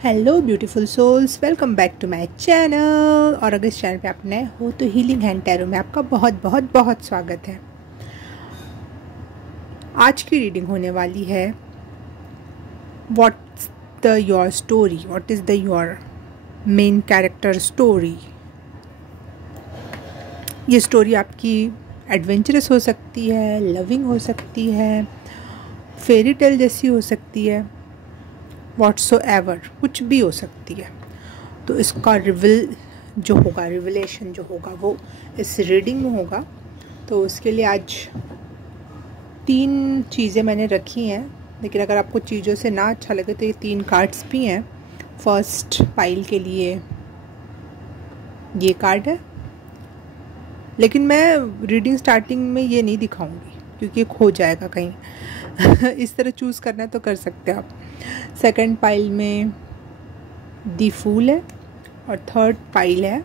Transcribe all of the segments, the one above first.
Hello beautiful souls, welcome back to my channel. और अगर इस चैनल पे आप नए हो तो हीलिंग हैंड टैरो में आपका बहुत बहुत बहुत स्वागत है। आज की रीडिंग होने वाली है what's the your story, what is the your main character story. ये स्टोरी आपकी एडवेंचरस हो सकती है, लविंग हो सकती है, फेरी टेल जैसी हो सकती है, व्हाट्सोएवर कुछ भी हो सकती है। तो इसका रिविलेशन जो होगा वो इस रीडिंग में होगा। तो उसके लिए आज 3 चीज़ें मैंने रखी हैं, लेकिन अगर आपको चीज़ों से ना अच्छा लगे तो ये 3 कार्ड्स भी हैं। फर्स्ट पाइल के लिए ये कार्ड है, लेकिन मैं रीडिंग स्टार्टिंग में ये नहीं दिखाऊंगी क्योंकि खो जाएगा कहीं। इस तरह चूज़ करना है तो कर सकते हैं आप। सेकंड पाइल में दी फूल है और थर्ड पाइल है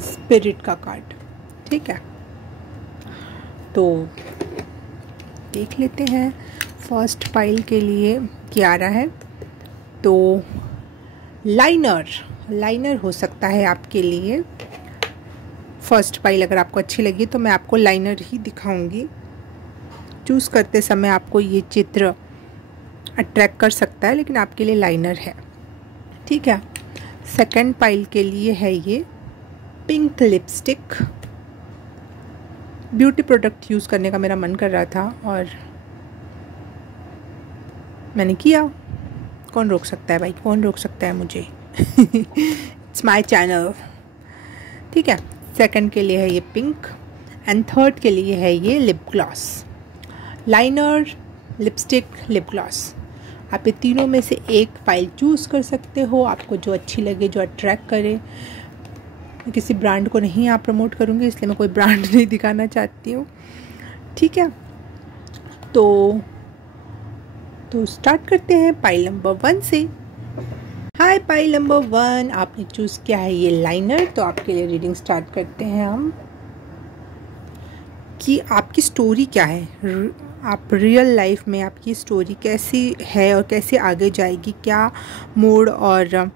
स्पिरिट का कार्ड। ठीक है, तो देख लेते हैं। फर्स्ट पाइल के लिए क्या आ रहा है, तो लाइनर हो सकता है आपके लिए। फर्स्ट पाइल अगर आपको अच्छी लगी तो मैं आपको लाइनर ही दिखाऊंगी। चूज़ करते समय आपको ये चित्र अट्रैक्ट कर सकता है, लेकिन आपके लिए लाइनर है। ठीक है, सेकंड पाइल के लिए है ये pink lipstick. Beauty product use करने का मेरा मन कर रहा था और मैंने किया। कौन रोक सकता है भाई, कौन रोक सकता है मुझे। It's my channel. ठीक है, सेकंड के लिए है ये पिंक एंड थर्ड के लिए है ये lip gloss. Liner, lipstick, lip gloss, आप ये तीनों में से एक फाइल चूज़ कर सकते हो, आपको जो अच्छी लगे, जो अट्रैक्ट करे। मैं किसी ब्रांड को नहीं यहाँ प्रमोट करूँगी, इसलिए मैं कोई ब्रांड नहीं दिखाना चाहती हूँ। ठीक है, तो स्टार्ट करते हैं पाइल नंबर 1 से। हाय पाइल नंबर 1, आपने चूज़ किया है ये लाइनर। तो आपके लिए रीडिंग स्टार्ट करते हैं हम कि आपकी स्टोरी क्या है। आप रियल लाइफ में आपकी स्टोरी कैसी है और कैसे आगे जाएगी, क्या मोड और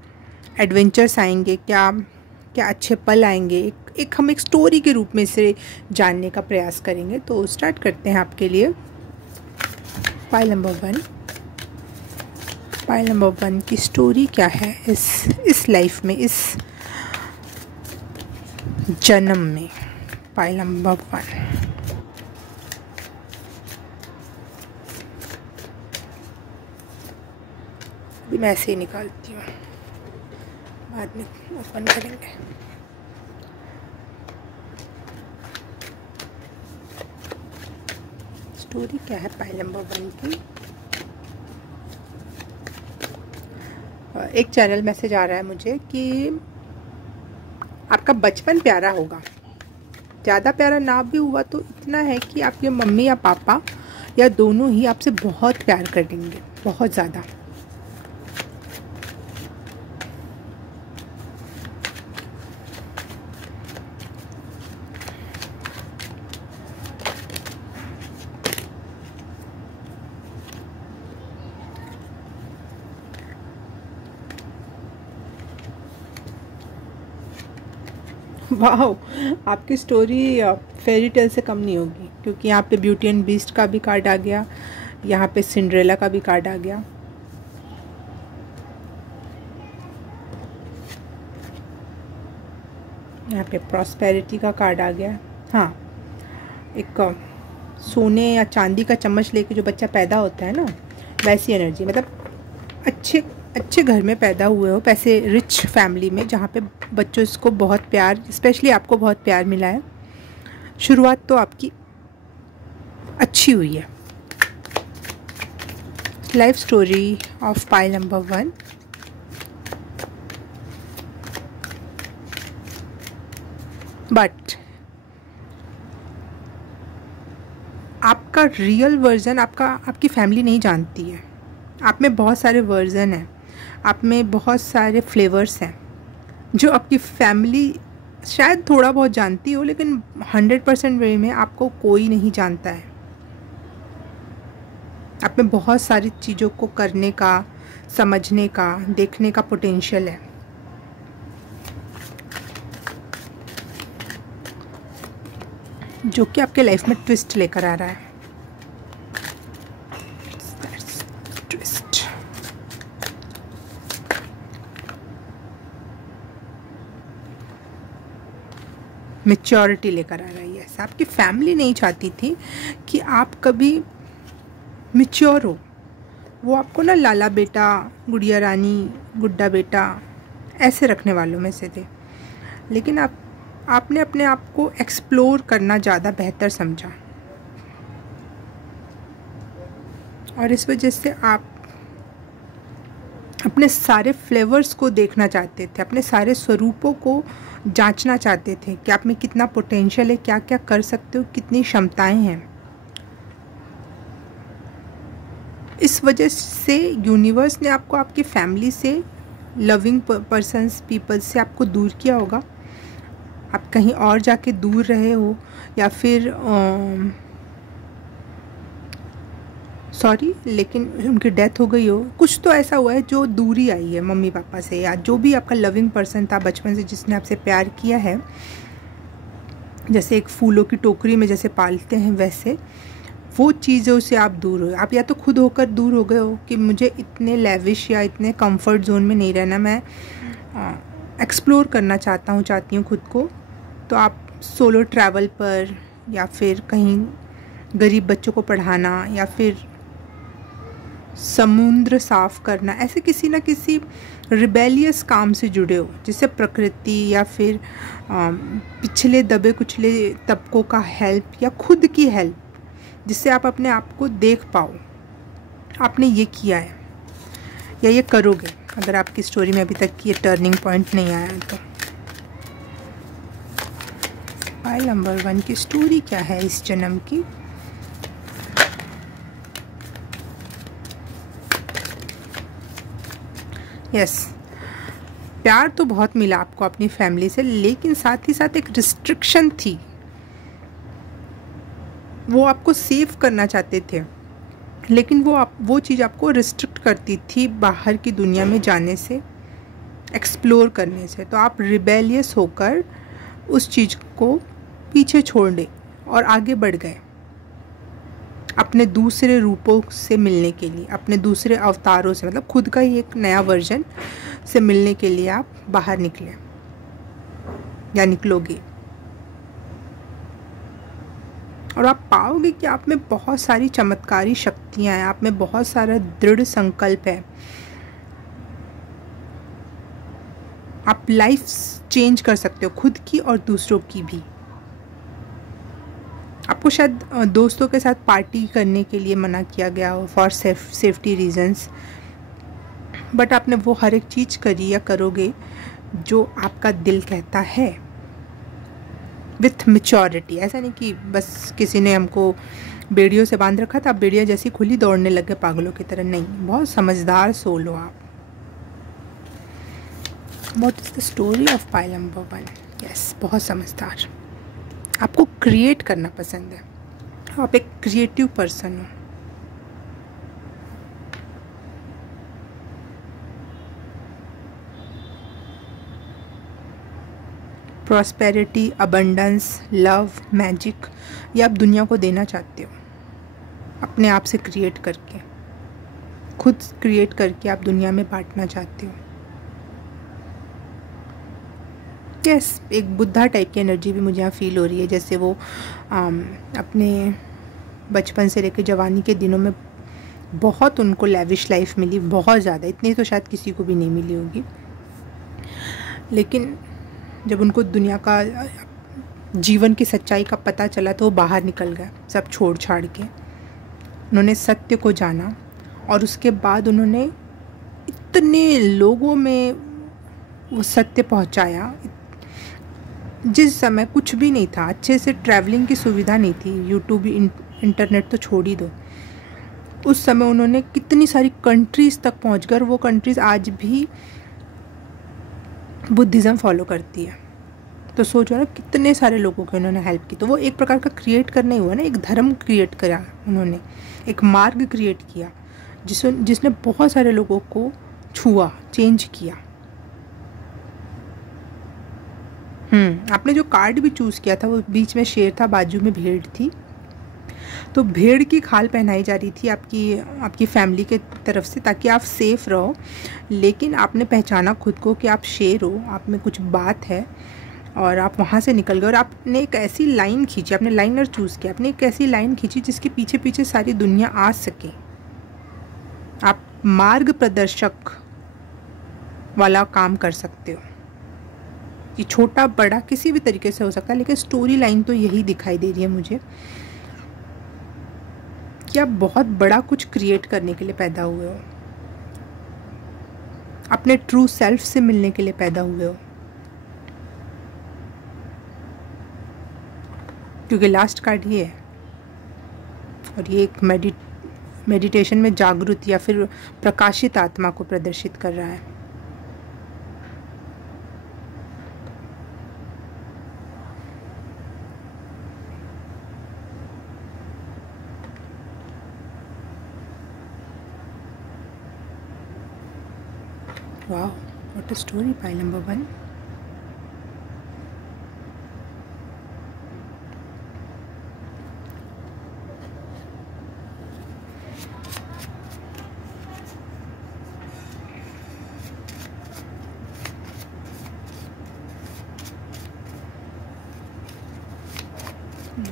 एडवेंचर्स आएंगे, क्या क्या अच्छे पल आएंगे, एक हम एक स्टोरी के रूप में से जानने का प्रयास करेंगे। तो स्टार्ट करते हैं आपके लिए पाइल नंबर 1। पाइल नंबर 1 की स्टोरी क्या है इस लाइफ में, इस जन्म में। पाइल नंबर 1, भी मैं ऐसे ही निकालती हूँ, बाद में ओपन करेंगे। स्टोरी क्या है पाइल नंबर 1 की। एक चैनल मैसेज आ रहा है मुझे कि आपका बचपन प्यारा होगा। ज़्यादा प्यारा ना भी हुआ तो इतना है कि आपके मम्मी या पापा या दोनों ही आपसे बहुत प्यार करेंगे, बहुत ज़्यादा। वाह, आपकी स्टोरी फेरी टेल से कम नहीं होगी, क्योंकि यहाँ पे ब्यूटी एंड बीस्ट का भी कार्ड आ गया, यहाँ पे सिंड्रेला का भी कार्ड आ गया। यहाँ पे प्रॉस्पेरिटी का कार्ड आ गया। हाँ, एक सोने या चांदी का चम्मच लेके जो बच्चा पैदा होता है ना, वैसी एनर्जी। मतलब अच्छे घर में पैदा हुए हो, पैसे रिच फैमिली में, जहाँ पे बच्चों को बहुत प्यार, स्पेशली आपको बहुत प्यार मिला है। शुरुआत तो आपकी अच्छी हुई है। Life story of pile number 1। But आपका रियल वर्जन आपकी फैमिली नहीं जानती है। आप में बहुत सारे वर्जन हैं, आप में बहुत सारे फ्लेवर्स हैं जो आपकी फैमिली शायद थोड़ा बहुत जानती हो, लेकिन 100% वे में आपको कोई नहीं जानता है। आप में बहुत सारी चीज़ों को करने का, समझने का, देखने का पोटेंशियल है। जो कि आपके लाइफ में ट्विस्ट लेकर आ रहा है। ट्विस्ट। मैच्योरिटी लेकर आ रहा है। यस, आपकी फैमिली नहीं चाहती थी कि आप कभी मैच्योर हो। वो आपको ना लाला बेटा, गुड़िया रानी, गुड्डा बेटा ऐसे रखने वालों में से थे। लेकिन आपने अपने आप को एक्सप्लोर करना ज़्यादा बेहतर समझा, और इस वजह से आप अपने सारे फ्लेवर्स को देखना चाहते थे, अपने सारे स्वरूपों को जांचना चाहते थे कि आप में कितना पोटेंशियल है, क्या क्या कर सकते हो, कितनी क्षमताएं हैं। इस वजह से यूनिवर्स ने आपको आपकी फैमिली से, लविंग पर्सन्स, पीपल से आपको दूर किया होगा। आप कहीं और जाके दूर रहे हो, या फिर लेकिन उनकी डेथ हो गई हो, कुछ तो ऐसा हुआ है जो दूरी आई है मम्मी पापा से, या जो भी आपका लविंग पर्सन था बचपन से जिसने आपसे प्यार किया है। जैसे एक फूलों की टोकरी में जैसे पालते हैं, वैसे वो चीज़ों से आप दूर हो। आप या तो खुद होकर दूर हो गए हो कि मुझे इतने लेविश या इतने कंफर्ट जोन में नहीं रहना, मैं एक्सप्लोर करना चाहती हूँ खुद को। तो आप सोलो ट्रैवल पर, या फिर कहीं गरीब बच्चों को पढ़ाना, या फिर समुद्र साफ करना, ऐसे किसी ना किसी रिबेलियस काम से जुड़े हो, जिससे प्रकृति या फिर पिछले दबे कुचले तबकों का हेल्प, या खुद की हेल्प, जिससे आप अपने आप को देख पाओ। आपने ये किया है या ये करोगे, अगर आपकी स्टोरी में अभी तक ये टर्निंग पॉइंट नहीं आया है तो। फाइल नंबर 1 की स्टोरी क्या है इस जन्म की? यस, प्यार तो बहुत मिला आपको अपनी फैमिली से, लेकिन साथ ही साथ एक रिस्ट्रिक्शन थी। वो आपको सेव करना चाहते थे, लेकिन वो चीज़ आपको रिस्ट्रिक्ट करती थी बाहर की दुनिया में जाने से, एक्सप्लोर करने से। तो आप रिबेलियस होकर उस चीज़ को पीछे छोड़ दे और आगे बढ़ गए अपने दूसरे रूपों से मिलने के लिए, अपने दूसरे अवतारों से, मतलब खुद का ही एक नया वर्जन से मिलने के लिए आप बाहर निकले या निकलोगे। और आप पाओगे कि आप में बहुत सारी चमत्कारी शक्तियाँ हैं, आप में बहुत सारा दृढ़ संकल्प है। आप लाइफ चेंज कर सकते हो, खुद की और दूसरों की भी। आपको शायद दोस्तों के साथ पार्टी करने के लिए मना किया गया हो फॉर सेफ्टी रीजंस, बट आपने वो हर एक चीज़ करी या करोगे जो आपका दिल कहता है, विथ मैच्योरिटी। ऐसा नहीं कि बस किसी ने हमको बेड़ियों से बांध रखा था, आप बेड़िया जैसी खुली दौड़ने लगे पागलों की तरह। नहीं, बहुत समझदार सोल हो आप। What is the story of pile number 1? Yes, बहुत समझदार। आपको क्रिएट करना पसंद है, आप एक क्रिएटिव पर्सन हो। प्रॉस्पेरिटी, अबंडेंस, लव, मैजिक, ये आप दुनिया को देना चाहते हो अपने आप से क्रिएट करके, खुद क्रिएट करके आप दुनिया में बांटना चाहते हो। यस, एक बुद्धा टाइप की एनर्जी भी मुझे यहाँ फील हो रही है, जैसे वो अपने बचपन से लेकर जवानी के दिनों में बहुत उनको लैविश लाइफ मिली, बहुत ज़्यादा, इतनी तो शायद किसी को भी नहीं मिली होगी। लेकिन जब उनको दुनिया का, जीवन की सच्चाई का पता चला तो वो बाहर निकल गए सब छोड़ छाड़ के। उन्होंने सत्य को जाना, और उसके बाद उन्होंने इतने लोगों में वो सत्य पहुंचाया। जिस समय कुछ भी नहीं था, अच्छे से ट्रैवलिंग की सुविधा नहीं थी, यूट्यूब, इंटरनेट तो छोड़ ही दो, उस समय उन्होंने कितनी सारी कंट्रीज़ तक पहुँच गए। वो कंट्रीज़ आज भी बुद्धिज़्म फॉलो करती है। तो सोचो ना, कितने सारे लोगों को उन्होंने हेल्प की। तो वो एक प्रकार का क्रिएट करना ही हुआ ना, एक धर्म क्रिएट करा उन्होंने, एक मार्ग क्रिएट किया जिसने बहुत सारे लोगों को छुआ, चेंज किया। आपने जो कार्ड भी चूज़ किया था वो बीच में शेर था, बाजू में भेड़ थी। तो भेड़ की खाल पहनाई जा रही थी आपकी फैमिली के तरफ से, ताकि आप सेफ़ रहो। लेकिन आपने पहचाना खुद को कि आप शेर हो, आप में कुछ बात है, और आप वहाँ से निकल गए। और आपने एक ऐसी लाइन खींची, आपने लाइनर चूज़ किया, आपने एक ऐसी लाइन खींची जिसके पीछे पीछे सारी दुनिया आ सके। आप मार्ग प्रदर्शक वाला काम कर सकते हो। ये छोटा बड़ा किसी भी तरीके से हो सकता है, लेकिन स्टोरी लाइन तो यही दिखाई दे रही है मुझे कि आप बहुत बड़ा कुछ क्रिएट करने के लिए पैदा हुए हो, अपने ट्रू सेल्फ से मिलने के लिए पैदा हुए हो। क्योंकि लास्ट कार्ड ये है, और ये एक मेडिटेशन में जागृत या फिर प्रकाशित आत्मा को प्रदर्शित कर रहा है। Wow, what a story, pile number 1.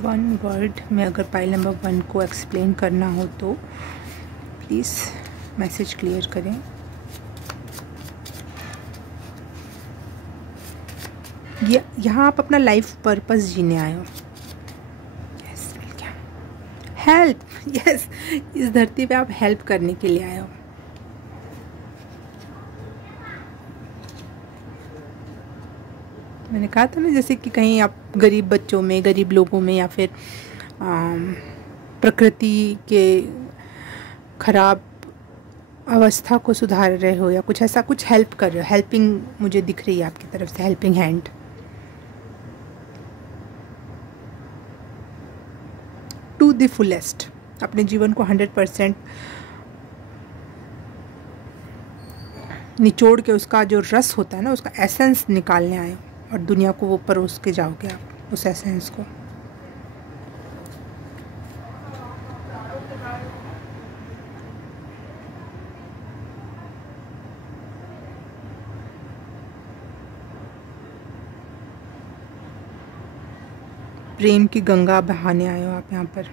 One word में अगर पाइल नंबर 1 को एक्सप्लेन करना हो तो प्लीज़ मैसेज क्लियर करें। यहाँ आप अपना लाइफ पर्पस जीने आए हो। यस, क्या हेल्प, यस, इस धरती पे आप हेल्प करने के लिए आए हो। मैंने कहा था ना, जैसे कि कहीं आप गरीब बच्चों में, गरीब लोगों में, या फिर प्रकृति के खराब अवस्था को सुधार रहे हो, या कुछ ऐसा कुछ हेल्प कर रहे हो। हेल्पिंग मुझे दिख रही है आपकी तरफ से, helping hand. To the fullest, अपने जीवन को 100% निचोड़ के उसका जो रस होता है ना, उसका एसेंस निकालने आए हो, और दुनिया को वो परोस के जाओगे आप उस एसेंस को। प्रेम की गंगा बहाने आए हो आप यहाँ पर।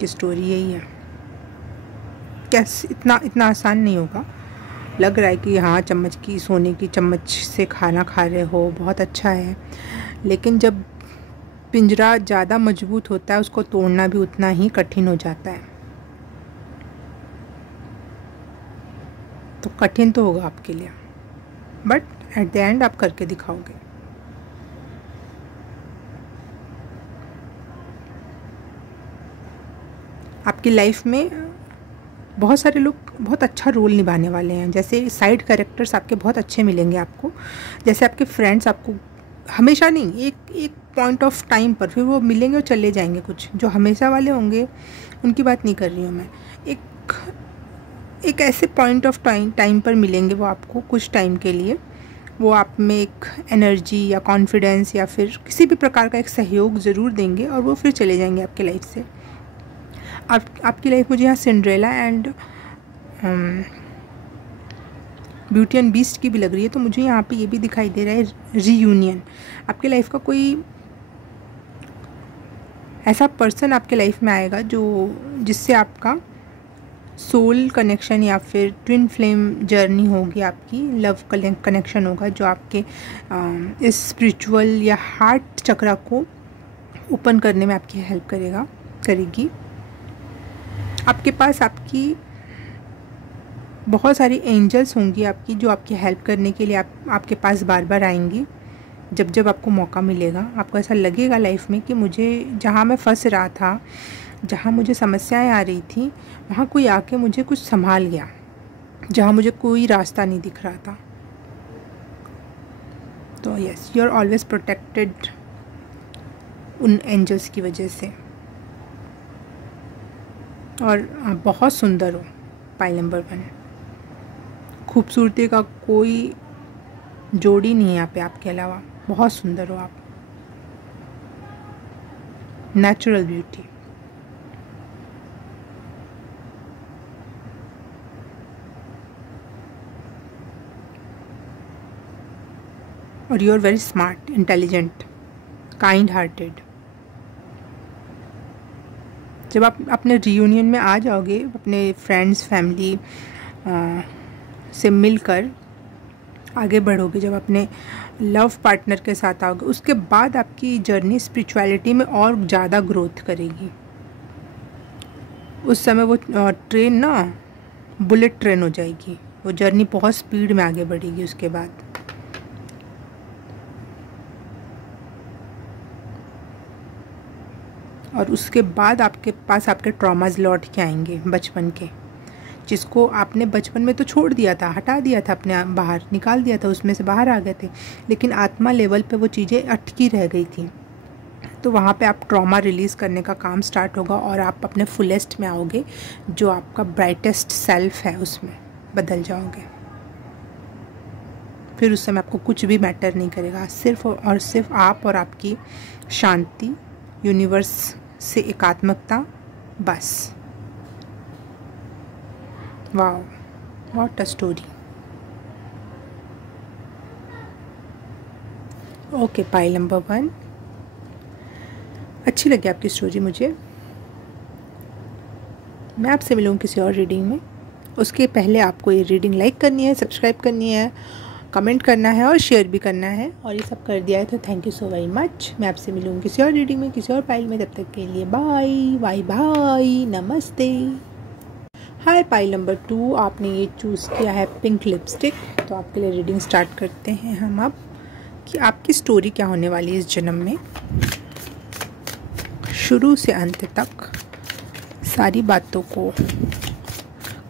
की स्टोरी यही है। कैसे इतना आसान नहीं होगा। लग रहा है कि हाँ, चम्मच की, सोने की चम्मच से खाना खा रहे हो, बहुत अच्छा है, लेकिन जब पिंजरा ज़्यादा मजबूत होता है उसको तोड़ना भी उतना ही कठिन हो जाता है। तो कठिन तो होगा आपके लिए, बट एट द एंड आप करके दिखाओगे। आपकी लाइफ में बहुत सारे लोग बहुत अच्छा रोल निभाने वाले हैं। जैसे साइड कैरेक्टर्स आपके बहुत अच्छे मिलेंगे आपको। जैसे आपके फ्रेंड्स आपको हमेशा नहीं, एक पॉइंट ऑफ टाइम पर फिर वो मिलेंगे और चले जाएंगे। कुछ जो हमेशा वाले होंगे उनकी बात नहीं कर रही हूँ मैं। एक ऐसे पॉइंट ऑफ टाइम पर मिलेंगे वो आपको कुछ टाइम के लिए। वो आप में एक एनर्जी या कॉन्फिडेंस या फिर किसी भी प्रकार का एक सहयोग ज़रूर देंगे, और वो फिर चले जाएंगे आपके लाइफ से। आपकी लाइफ मुझे यहाँ Cinderella and beauty and beast की भी लग रही है। तो मुझे यहाँ पे ये भी दिखाई दे रहा है रीयूनियन। आपके लाइफ का कोई ऐसा पर्सन आपके लाइफ में आएगा जिससे आपका सोल कनेक्शन या फिर ट्विन फ्लेम जर्नी होगी, आपकी लव कनेक्शन होगा, जो आपके इस स्पिरिचुअल या हार्ट चक्रा को ओपन करने में आपकी हेल्प करेगी। आपके पास आपकी बहुत सारी एंजल्स होंगी आपकी, जो आपकी हेल्प करने के लिए आपके पास बार बार आएंगी। जब आपको मौका मिलेगा, आपको ऐसा लगेगा लाइफ में कि मुझे जहाँ मैं फंस रहा था, जहाँ मुझे समस्याएं आ रही थी, वहाँ कोई आके मुझे कुछ संभाल गया, जहाँ मुझे कोई रास्ता नहीं दिख रहा था। तो yes, you are always protected उन एंजल्स की वजह से। और आप बहुत सुंदर हो। पाइल नंबर 1, खूबसूरती का कोई जोड़ी नहीं है यहाँ पे आपके अलावा, बहुत सुंदर हो आप, नेचुरल ब्यूटी। और you are very smart, intelligent, kind hearted. जब आप अपने रियूनियन में आ जाओगे, अपने फ्रेंड्स फैमिली से मिलकर आगे बढ़ोगे, जब अपने लव पार्टनर के साथ आओगे, उसके बाद आपकी जर्नी स्पिरिचुअलिटी में और ज़्यादा ग्रोथ करेगी। उस समय वो ट्रेन ना बुलेट ट्रेन हो जाएगी, वो जर्नी बहुत स्पीड में आगे बढ़ेगी उसके बाद। और उसके बाद आपके पास आपके ट्रॉमाज लौट के आएंगे बचपन के, जिसको आपने बचपन में तो छोड़ दिया था, हटा दिया था, अपने बाहर निकाल दिया था, उसमें से बाहर आ गए थे, लेकिन आत्मा लेवल पे वो चीज़ें अटकी रह गई थी। तो वहाँ पे आप ट्रॉमा रिलीज़ करने का काम स्टार्ट होगा और आप अपने फुलेस्ट में आओगे, जो आपका ब्राइटेस्ट सेल्फ है उसमें बदल जाओगे। फिर उस समय आपको कुछ भी मैटर नहीं करेगा, सिर्फ और सिर्फ आप और आपकी शांति, यूनिवर्स से एकात्मकता, बस। Wow, what a story. Okay, pile number 1, अच्छी लगी आपकी स्टोरी मुझे। मैं आपसे मिलूँ किसी और रीडिंग में। उसके पहले आपको ये रीडिंग लाइक करनी है, सब्सक्राइब करनी है, कमेंट करना है और शेयर भी करना है, और ये सब कर दिया है तो thank you so very much. मैं आपसे मिलूँगी किसी और रीडिंग में, किसी और पाइल में। तब तक के लिए बाय बाय बाय, नमस्ते। हाय पाइल नंबर 2, आपने ये चूज़ किया है पिंक लिपस्टिक, तो आपके लिए रीडिंग स्टार्ट करते हैं हम अब कि आपकी स्टोरी क्या होने वाली है इस जन्म में। शुरू से अंत तक सारी बातों को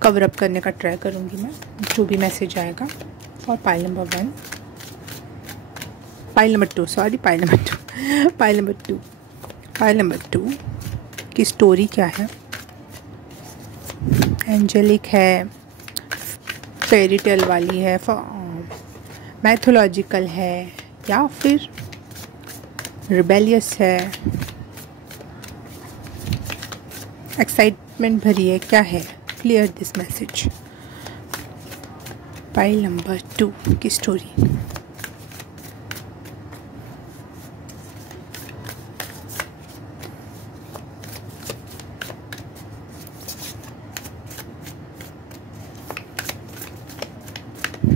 कवर अप करने का ट्राई करूँगी मैं, जो भी मैसेज आएगा। और pile number 1, pile number 2, sorry pile number 2, pile number 2, pile number 2 की स्टोरी क्या है। एंजेलिक है, फेरी टेल वाली है, मैथोलॉजिकल है, या फिर रिबेलियस है, एक्साइटमेंट भरी है, क्या है? Clear this message. Pile number 2 की स्टोरी।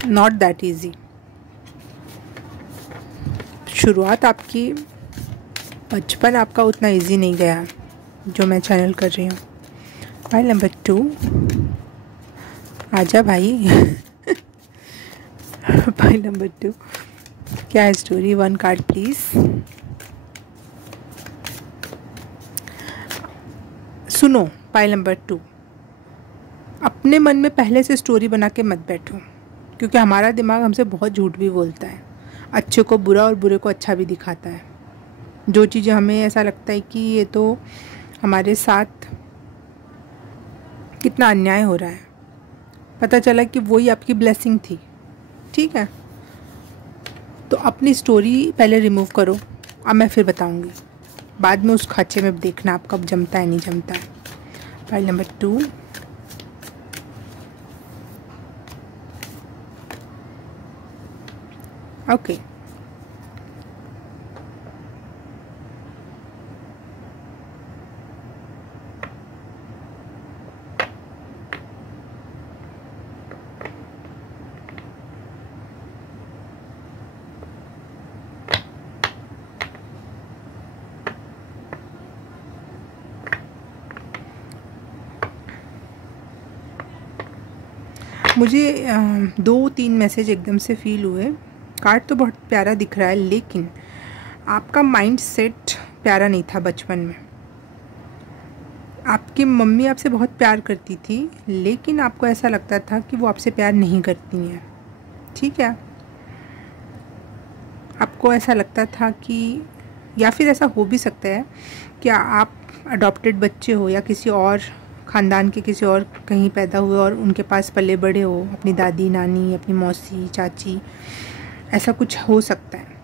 Not that easy. शुरुआत आपकी, बचपन आपका उतना इजी नहीं गया जो मैं चैनल कर रही हूँ। पाइल नंबर 2, आजा भाई। पाइल नंबर 2, क्या है स्टोरी? 1 card please. सुनो पाइल नंबर 2, अपने मन में पहले से स्टोरी बना के मत बैठो, क्योंकि हमारा दिमाग हमसे बहुत झूठ भी बोलता है, अच्छे को बुरा और बुरे को अच्छा भी दिखाता है। जो चीज़ें हमें ऐसा लगता है कि ये तो हमारे साथ कितना अन्याय हो रहा है, पता चला कि वही आपकी ब्लेसिंग थी। ठीक है, तो अपनी स्टोरी पहले रिमूव करो, अब मैं फिर बताऊंगी, बाद में उस खाचे में देखना आप कब जमता है नहीं जमता है। File number 2, okay. मुझे 2-3 मैसेज एकदम से फील हुए। कार्ड तो बहुत प्यारा दिख रहा है, लेकिन आपका माइंड सेट प्यारा नहीं था बचपन में। आपकी मम्मी आपसे बहुत प्यार करती थी, लेकिन आपको ऐसा लगता था कि वो आपसे प्यार नहीं करती हैं। ठीक है, आपको ऐसा लगता था कि, या फिर ऐसा हो भी सकता है कि आप अडॉप्टेड बच्चे हो या किसी और ख़ानदान के किसी और कहीं पैदा हुए और उनके पास पले बड़े हो, अपनी दादी नानी, अपनी मौसी चाची, ऐसा कुछ हो सकता है।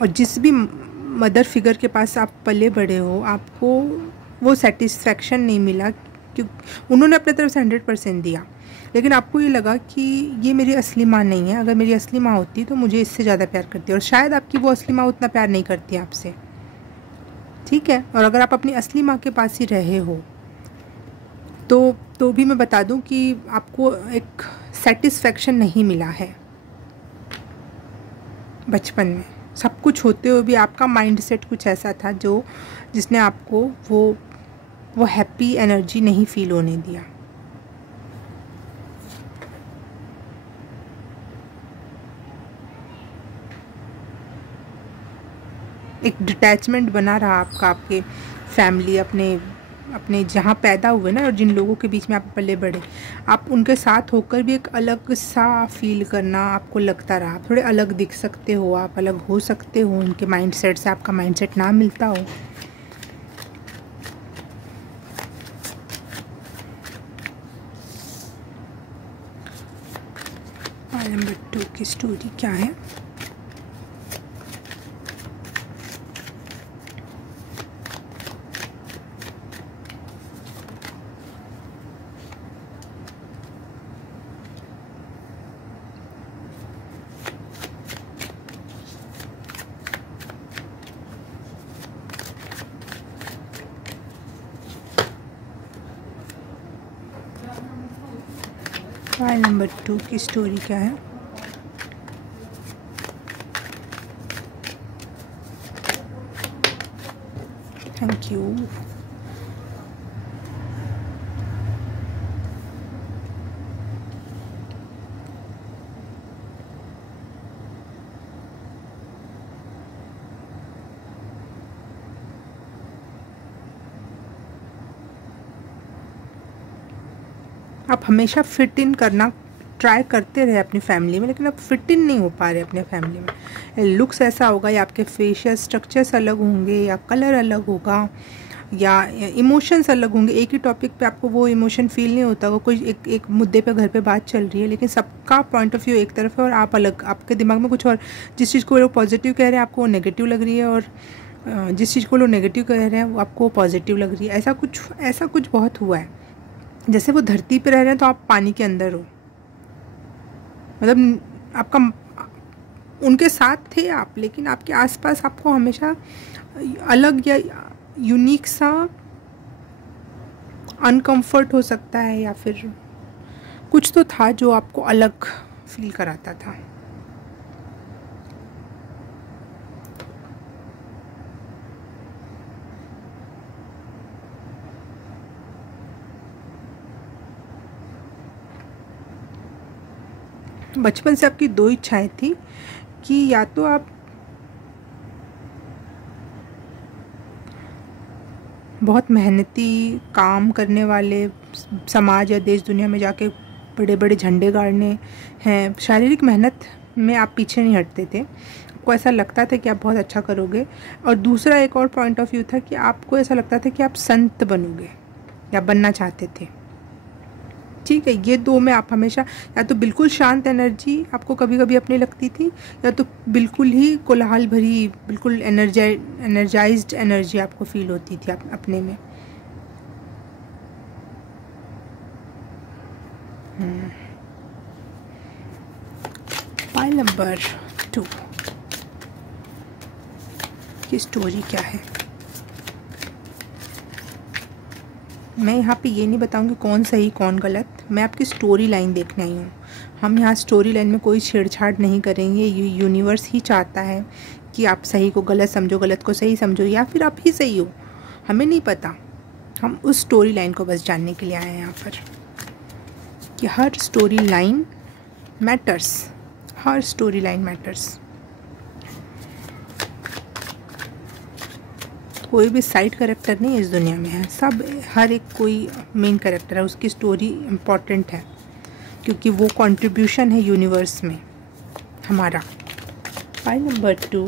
और जिस भी मदर फिगर के पास आप पले बड़े हो, आपको वो सेटिस्फेक्शन नहीं मिला क्योंकि उन्होंने अपने तरफ से 100% दिया, लेकिन आपको ये लगा कि ये मेरी असली माँ नहीं है। अगर मेरी असली माँ होती तो मुझे इससे ज़्यादा प्यार करती, और शायद आपकी वो असली माँ उतना प्यार नहीं करती आपसे, ठीक है। और अगर आप अपनी असली माँ के पास ही रहे हो तो भी मैं बता दूं कि आपको एक सेटिस्फेक्शन नहीं मिला है। बचपन में सब कुछ होते हुए भी आपका माइंडसेट कुछ ऐसा था जिसने आपको वो हैप्पी एनर्जी नहीं फील होने दिया। एक डिटैचमेंट बना रहा आपका, आपके फैमिली, अपने जहाँ पैदा हुए ना, और जिन लोगों के बीच में आप पले बढ़े, आप उनके साथ होकर भी एक अलग सा फील करना आपको लगता रहा। आप थोड़े अलग दिख सकते हो, आप अलग हो सकते हो, उनके माइंडसेट से आपका माइंडसेट ना मिलता हो। नंबर 2 की स्टोरी क्या है? फाइल नंबर 2 की स्टोरी क्या है? Thank you. आप हमेशा फिट इन करना ट्राई करते रहे अपनी फैमिली में, लेकिन आप फिट इन नहीं हो पा रहे अपने फैमिली में। लुक्स ऐसा होगा, या आपके फेशियल स्ट्रक्चर्स अलग होंगे, या कलर अलग होगा, या इमोशंस अलग होंगे। एक ही टॉपिक पे आपको वो इमोशन फील नहीं होता। वो कोई एक मुद्दे पे घर पे बात चल रही है, लेकिन सबका पॉइंट ऑफ व्यू एक तरफ है और आप अलग, आपके दिमाग में कुछ और। जिस चीज़ को वो लोग पॉजिटिव कह रहे हैं आपको वो नेगेटिव लग रही है, और जिस चीज़ को लोग नेगेटिव कह रहे हैं वो आपको पॉजिटिव लग रही है। ऐसा कुछ बहुत हुआ है। जैसे वो धरती पे रह रहे हैं तो आप पानी के अंदर हो, मतलब आपका उनके साथ थे आप, लेकिन आपके आसपास आपको हमेशा अलग या यूनिक सा अनकंफर्ट हो सकता है, या फिर कुछ तो था जो आपको अलग फील कराता था। बचपन से आपकी दो इच्छाएं थी कि या तो आप बहुत मेहनती काम करने वाले, समाज या देश दुनिया में जाके बड़े बड़े झंडे गाड़ने हैं। शारीरिक मेहनत में आप पीछे नहीं हटते थे, आपको ऐसा लगता था कि आप बहुत अच्छा करोगे। और दूसरा एक और पॉइंट ऑफ व्यू था कि आपको ऐसा लगता था कि आप संत बनोगे या बनना चाहते थे, ठीक है। ये दो में आप हमेशा, या तो बिल्कुल शांत एनर्जी आपको कभी कभी अपनी लगती थी, या तो बिल्कुल ही कोलाहल भरी, बिल्कुल एनर्जाइज्ड एनर्जी आपको फील होती थी अपने में। फाइल नंबर 2 की स्टोरी क्या है? मैं यहाँ पे ये नहीं बताऊँगी कौन सही कौन गलत, मैं आपकी स्टोरी लाइन देखने आई हूँ। हम यहाँ स्टोरी लाइन में कोई छेड़छाड़ नहीं करेंगे। ये यूनिवर्स ही चाहता है कि आप सही को गलत समझो, गलत को सही समझो, या फिर आप ही सही हो, हमें नहीं पता। हम उस स्टोरी लाइन को बस जानने के लिए आए हैं यहाँ पर, कि हर स्टोरी लाइन मैटर्स, हर स्टोरी लाइन मैटर्स। कोई भी साइड कैरेक्टर नहीं इस दुनिया में है, सब, हर एक कोई मेन कैरेक्टर है, उसकी स्टोरी इम्पॉर्टेंट है क्योंकि वो कंट्रीब्यूशन है यूनिवर्स में हमारा। File number 2,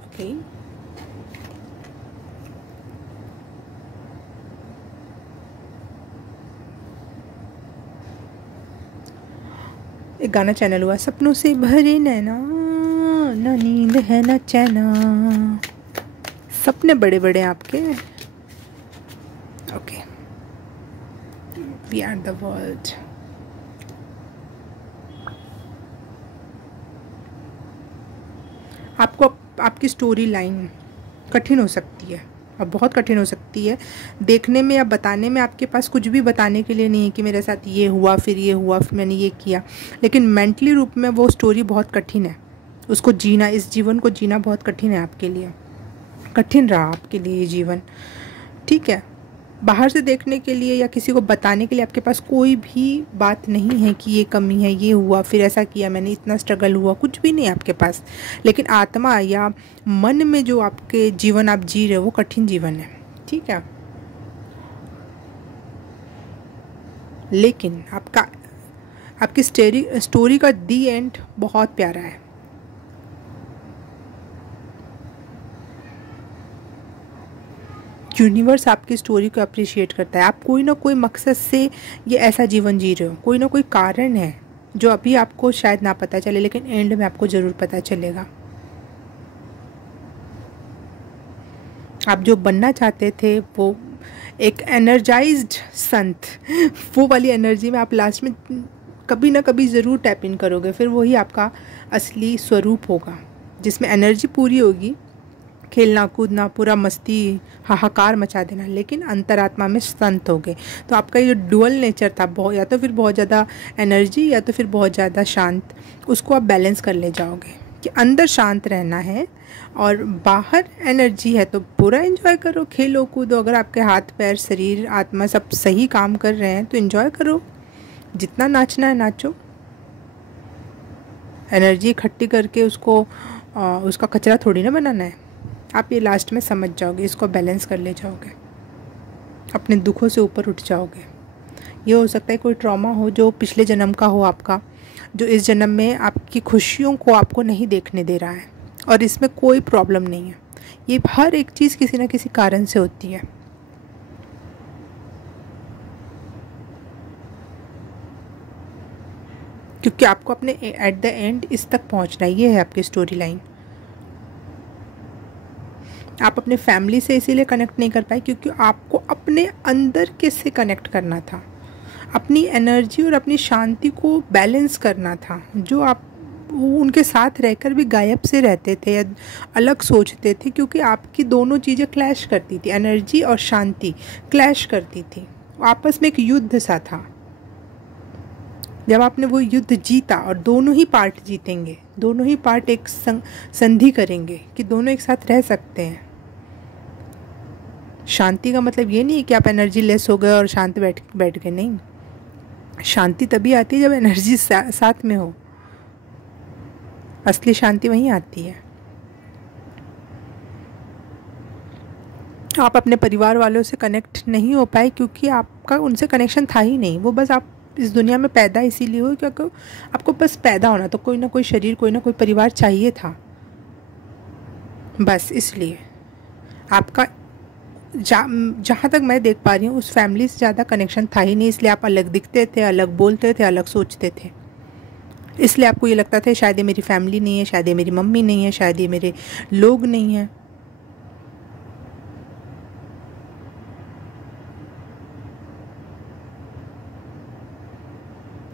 okay. एक गाना चैनल हुआ, सपनों से भरे नैना, ना नींद है ना चैना, सपने बड़े बड़े आपके। Okay, we are the world. आपको आपकी स्टोरी लाइन कठिन हो सकती है, अब बहुत कठिन हो सकती है देखने में या बताने में। आपके पास कुछ भी बताने के लिए नहीं है कि मेरे साथ ये हुआ, फिर ये हुआ, फिर मैंने ये किया, लेकिन मेंटली रूप में वो स्टोरी बहुत कठिन है। उसको जीना, इस जीवन को जीना बहुत कठिन है आपके लिए, कठिन रहा आपके लिए ये जीवन, ठीक है। बाहर से देखने के लिए या किसी को बताने के लिए आपके पास कोई भी बात नहीं है कि ये कमी है, ये हुआ, फिर ऐसा किया मैंने, इतना स्ट्रगल हुआ, कुछ भी नहीं है आपके पास। लेकिन आत्मा या मन में जो आपके जीवन आप जी रहे हो वो कठिन जीवन है, ठीक है। लेकिन आपकी स्टोरी का दी एंड बहुत प्यारा है। यूनिवर्स आपकी स्टोरी को अप्रिशिएट करता है। आप कोई ना कोई मकसद से ये ऐसा जीवन जी रहे हो, कोई ना कोई कारण है जो अभी आपको शायद ना पता चले, लेकिन एंड में आपको ज़रूर पता चलेगा। आप जो बनना चाहते थे वो एक एनर्जाइज्ड संत, वो वाली एनर्जी में आप लास्ट में कभी ना कभी ज़रूर टैप इन करोगे, फिर वही आपका असली स्वरूप होगा जिसमें एनर्जी पूरी होगी, खेलना कूदना, पूरा मस्ती, हाहाकार मचा देना, लेकिन अंतरात्मा में संत हो गए। तो आपका ये जो डुअल नेचर था, बहुत या तो फिर बहुत ज़्यादा एनर्जी या तो फिर बहुत ज़्यादा शांत, उसको आप बैलेंस कर ले जाओगे कि अंदर शांत रहना है और बाहर एनर्जी है। तो पूरा एंजॉय करो, खेलो कूदो। अगर आपके हाथ पैर शरीर आत्मा सब सही काम कर रहे हैं तो एंजॉय करो, जितना नाचना है नाचो। एनर्जी इकट्ठी करके उसका कचरा थोड़ी ना बनाना है। आप ये लास्ट में समझ जाओगे, इसको बैलेंस कर ले जाओगे, अपने दुखों से ऊपर उठ जाओगे। ये हो सकता है कोई ट्रॉमा हो जो पिछले जन्म का हो आपका, जो इस जन्म में आपकी खुशियों को आपको नहीं देखने दे रहा है, और इसमें कोई प्रॉब्लम नहीं है। ये हर एक चीज़ किसी न किसी कारण से होती है। क्योंकि आपको अपने एट द एंड इस तक पहुंचना है। ये है आपकी स्टोरी लाइन। आप अपने फैमिली से इसीलिए कनेक्ट नहीं कर पाए क्योंकि आपको अपने अंदर किससे कनेक्ट करना था, अपनी एनर्जी और अपनी शांति को बैलेंस करना था। जो आप उनके साथ रहकर भी गायब से रहते थे या अलग सोचते थे, क्योंकि आपकी दोनों चीज़ें क्लैश करती थी, एनर्जी और शांति क्लैश करती थी। आपस में एक युद्ध सा था। जब आपने वो युद्ध जीता, और दोनों ही पार्ट जीतेंगे, दोनों ही पार्ट एक संधि करेंगे कि दोनों एक साथ रह सकते हैं। शांति का मतलब ये नहीं है कि आप एनर्जी लेस हो गए और शांत बैठ गए, नहीं। शांति तभी आती है जब एनर्जी साथ में हो। असली शांति वहीं आती है। आप अपने परिवार वालों से कनेक्ट नहीं हो पाए क्योंकि आपका उनसे कनेक्शन था ही नहीं। वो बस आप इस दुनिया में पैदा इसीलिए हो क्योंकि आपको बस पैदा होना, तो कोई ना कोई शरीर, कोई ना कोई परिवार चाहिए था, बस इसलिए। आपका जहाँ तक मैं देख पा रही हूँ उस फैमिली से ज़्यादा कनेक्शन था ही नहीं, इसलिए आप अलग दिखते थे, अलग बोलते थे, अलग सोचते थे। इसलिए आपको ये लगता था शायद ये मेरी फैमिली नहीं है, शायद ये मेरी मम्मी नहीं है, शायद ये मेरे लोग नहीं हैं।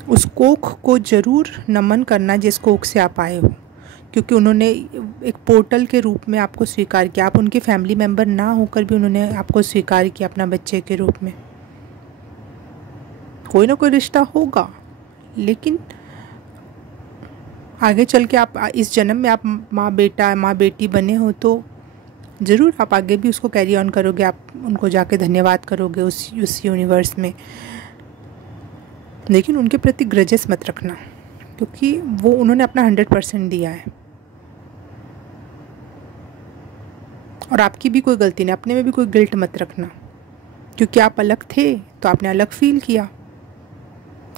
उस कोख को ज़रूर नमन करना जिस कोख से आप आए हो, क्योंकि उन्होंने एक पोर्टल के रूप में आपको स्वीकार किया। आप उनके फैमिली मेंबर ना होकर भी उन्होंने आपको स्वीकार किया अपना बच्चे के रूप में। कोई ना कोई रिश्ता होगा, लेकिन आगे चल के आप इस जन्म में आप माँ बेटा, माँ बेटी बने हो तो ज़रूर आप आगे भी उसको कैरी ऑन करोगे। आप उनको जाके धन्यवाद करोगे उस यूनिवर्स में। लेकिन उनके प्रति ग्रजेस मत रखना, क्योंकि वो उन्होंने अपना 100% दिया है और आपकी भी कोई गलती नहीं। अपने में भी कोई गिल्ट मत रखना, क्योंकि आप अलग थे तो आपने अलग फील किया।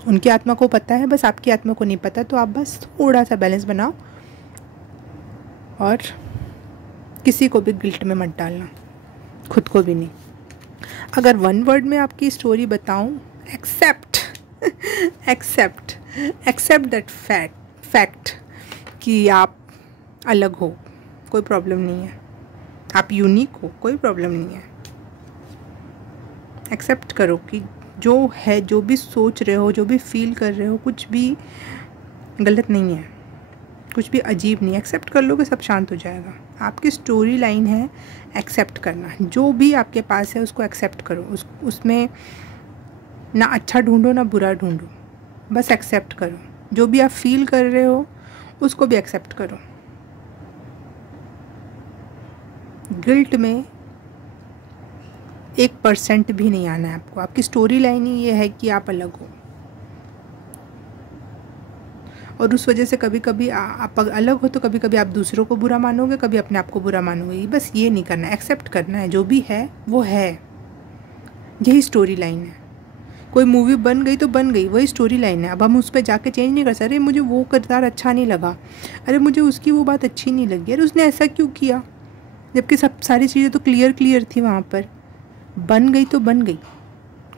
उनकी आत्मा को पता है, बस आपकी आत्मा को नहीं पता। तो आप बस थोड़ा सा बैलेंस बनाओ और किसी को भी गिल्ट में मत डालना, खुद को भी नहीं। अगर 1 वर्ड में आपकी स्टोरी बताऊं, accept. Accept. Accept that fact कि आप अलग हो, कोई प्रॉब्लम नहीं है। आप यूनिक हो, कोई प्रॉब्लम नहीं है। एक्सेप्ट करो कि जो है, जो भी सोच रहे हो, जो भी फील कर रहे हो, कुछ भी गलत नहीं है, कुछ भी अजीब नहीं है। एक्सेप्ट कर लोगे सब शांत हो जाएगा। आपकी स्टोरी लाइन है एक्सेप्ट करना। जो भी आपके पास है उसको एक्सेप्ट करो। उसमें ना अच्छा ढूंढो ना बुरा ढूंढो, बस एक्सेप्ट करो। जो भी आप फील कर रहे हो उसको भी एक्सेप्ट करो। गिल्ट में 1% भी नहीं आना है आपको। आपकी स्टोरी लाइन ही ये है कि आप अलग हो, और उस वजह से कभी कभी आप अलग हो तो कभी कभी आप दूसरों को बुरा मानोगे, कभी अपने आप को बुरा मानोगे। बस ये नहीं करना, एक्सेप्ट करना है। जो भी है वो है, यही स्टोरी लाइन है। कोई मूवी बन गई तो बन गई, वही स्टोरी लाइन है। अब हम उस पर जाके चेंज नहीं कर सकते। अरे मुझे वो किरदार अच्छा नहीं लगा, अरे मुझे उसकी वो बात अच्छी नहीं लगी, अरे उसने ऐसा क्यों किया, जबकि सब सारी चीज़ें तो क्लियर थी वहाँ पर। बन गई तो बन गई,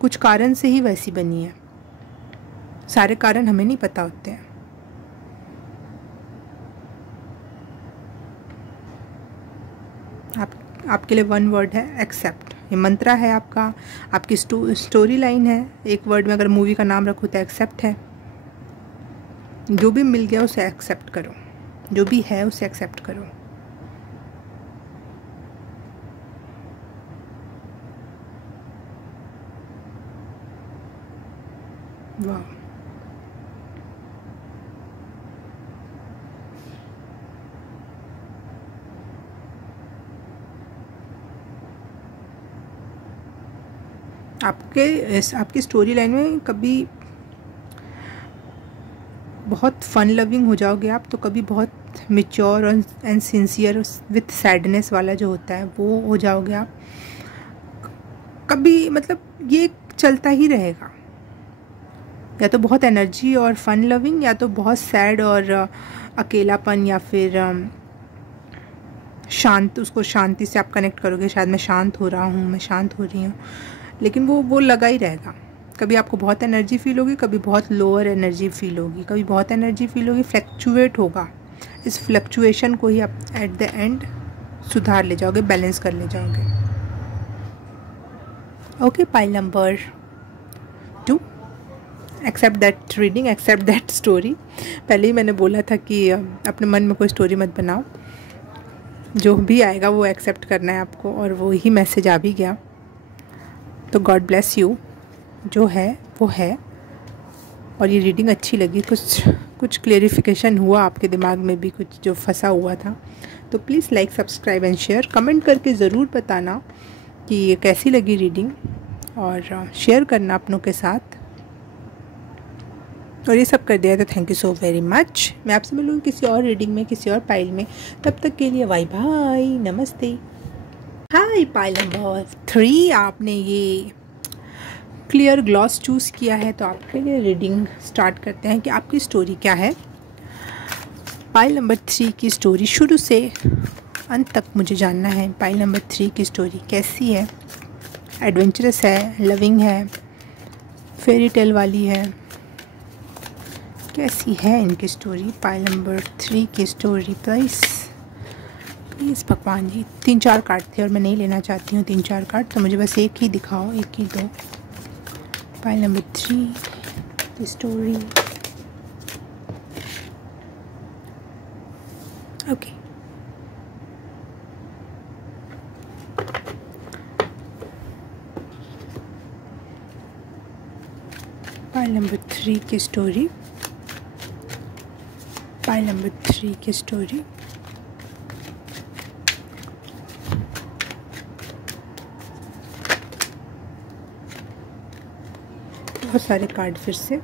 कुछ कारण से ही वैसी बनी है। सारे कारण हमें नहीं पता होते हैं। आपके लिए 1 वर्ड है एक्सेप्ट। ये मंत्रा है आपका, आपकी स्टोरी लाइन है। एक वर्ड में अगर मूवी का नाम रखो तो एक्सेप्ट है। जो भी मिल गया उसे एक्सेप्ट करो, जो भी है उसे एक्सेप्ट करो। वाह, आपकी स्टोरी लाइन में कभी बहुत फन लविंग हो जाओगे आप, तो कभी बहुत mature and sincere with sadness वाला जो होता है वो हो जाओगे आप। कभी मतलब ये चलता ही रहेगा, या तो बहुत एनर्जी और फन लविंग, या तो बहुत सैड और अकेलापन, या फिर शांत। उसको शांति से आप कनेक्ट करोगे, शायद मैं शांत हो रहा हूँ, मैं शांत हो रही हूँ, लेकिन वो लगा ही रहेगा। कभी आपको बहुत एनर्जी फील होगी, कभी बहुत लोअर एनर्जी फील होगी, कभी बहुत एनर्जी फील होगी, फ्लक्चुएट होगा। इस फ्लक्चुएशन को ही आप एट द एंड सुधार ले जाओगे, बैलेंस कर ले जाओगे। Okay, pile number 2, accept that reading, accept that story. पहले ही मैंने बोला था कि अपने मन में कोई स्टोरी मत बनाओ, जो भी आएगा वो एक्सेप्ट करना है आपको, और वो ही मैसेज आ भी गया। तो गॉड ब्लेस यू। जो है वो है, और ये रीडिंग अच्छी लगी, कुछ क्लेरिफिकेशन हुआ आपके दिमाग में भी, कुछ जो फंसा हुआ था। तो please like, subscribe and share. Comment करके ज़रूर बताना कि ये कैसी लगी रीडिंग, और शेयर करना अपनों के साथ। और ये सब कर दिया तो thank you so very much. मैं आपसे मिलूँगी किसी और रीडिंग में, किसी और पाइल में। तब तक के लिए बाय बाय, नमस्ते। हाय, पाइल नंबर 3, आपने ये क्लियर ग्लॉस चूज़ किया है, तो आपके लिए रीडिंग स्टार्ट करते हैं कि आपकी स्टोरी क्या है। पाइल नंबर 3 की स्टोरी शुरू से अंत तक मुझे जानना है। पाइल नंबर 3 की स्टोरी कैसी है? एडवेंचरस है, लविंग है, फेरी टेल वाली है, कैसी है इनकी स्टोरी? पाइल नंबर 3 की स्टोरी प्लीज़ भगवान जी। 3-4 कार्ड थे और मैं नहीं लेना चाहती हूँ 3-4 कार्ड, तो मुझे बस एक ही दिखाओ, एक ही दो। पाइल नंबर 3 की स्टोरी। ओके, पाइल नंबर 3 की स्टोरी। पाइल नंबर 3 की स्टोरी। बहुत सारे कार्ड फिर से।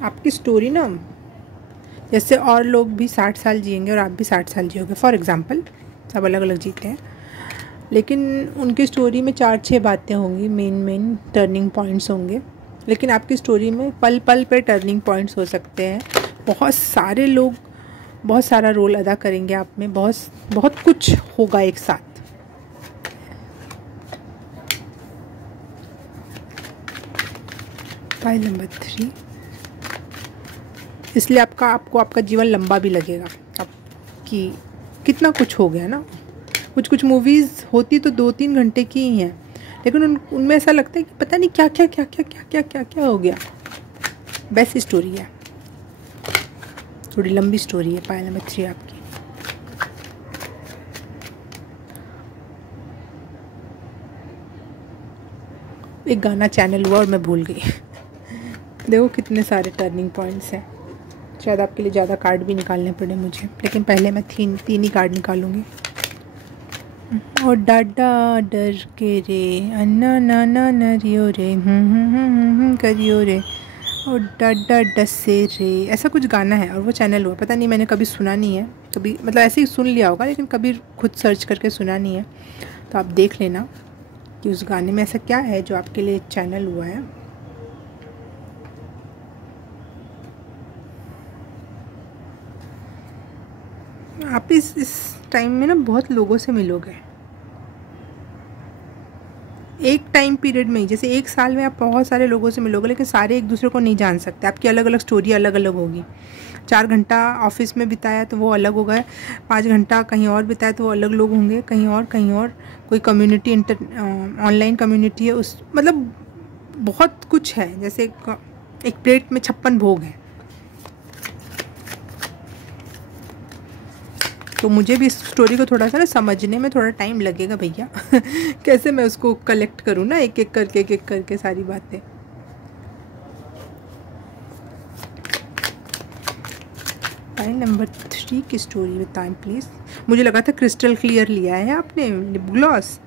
आपकी स्टोरी ना, जैसे और लोग भी 60 साल जिएंगे और आप भी 60 साल जियोगे, फॉर एग्जांपल। सब अलग अलग जीते हैं, लेकिन उनकी स्टोरी में 4-6 बातें होंगी, मेन टर्निंग पॉइंट्स होंगे। लेकिन आपकी स्टोरी में पल पल पे टर्निंग पॉइंट्स हो सकते हैं। बहुत सारे लोग बहुत सारा रोल अदा करेंगे आप में, बहुत कुछ होगा एक साथ। पाइल नंबर 3, इसलिए आपको आपका जीवन लंबा भी लगेगा। अब कि कितना कुछ हो गया ना, कुछ मूवीज़ होती तो 2-3 घंटे की ही हैं, लेकिन उनमें ऐसा लगता है कि पता नहीं क्या हो गया। बेस्ट स्टोरी है, थोड़ी लंबी स्टोरी है पाइल नंबर 3 आपकी। एक गाना चैनल हुआ और मैं भूल गई। देखो कितने सारे टर्निंग पॉइंट्स हैं। शायद आपके लिए ज़्यादा कार्ड भी निकालने पड़े मुझे, लेकिन पहले मैं तीन ही कार्ड निकालूंगी। और डाडा डर के रे अन्ना ना ना नरियो रे करियो रे, और डाडा डसे रे, ऐसा कुछ गाना है। और वो चैनल हुआ, पता नहीं, मैंने कभी सुना नहीं है, कभी मतलब ऐसे ही सुन लिया होगा, लेकिन कभी खुद सर्च करके सुना नहीं है। तो आप देख लेना कि उस गाने में ऐसा क्या है जो आपके लिए चैनल हुआ है। आप इस टाइम में ना बहुत लोगों से मिलोगे, एक टाइम पीरियड में ही। जैसे एक साल में आप बहुत सारे लोगों से मिलोगे, लेकिन सारे एक दूसरे को नहीं जान सकते। आपकी अलग अलग स्टोरी अलग अलग होगी। 4 घंटा ऑफिस में बिताया तो वो अलग होगा, 5 घंटा कहीं और बिताया तो वो अलग लोग होंगे, कहीं और कोई कम्युनिटी ऑनलाइन कम्युनिटी है, उस मतलब बहुत कुछ है। जैसे एक प्लेट में 56 भोग हैं। तो मुझे भी इस स्टोरी को थोड़ा सा ना समझने में थोड़ा टाइम लगेगा भैया। कैसे मैं उसको कलेक्ट करूँ ना, एक एक करके सारी बातें। पाइल नंबर 3 की स्टोरी बताएं प्लीज़। मुझे लगा था क्रिस्टल क्लियर लिया है आपने लिप ग्लॉस,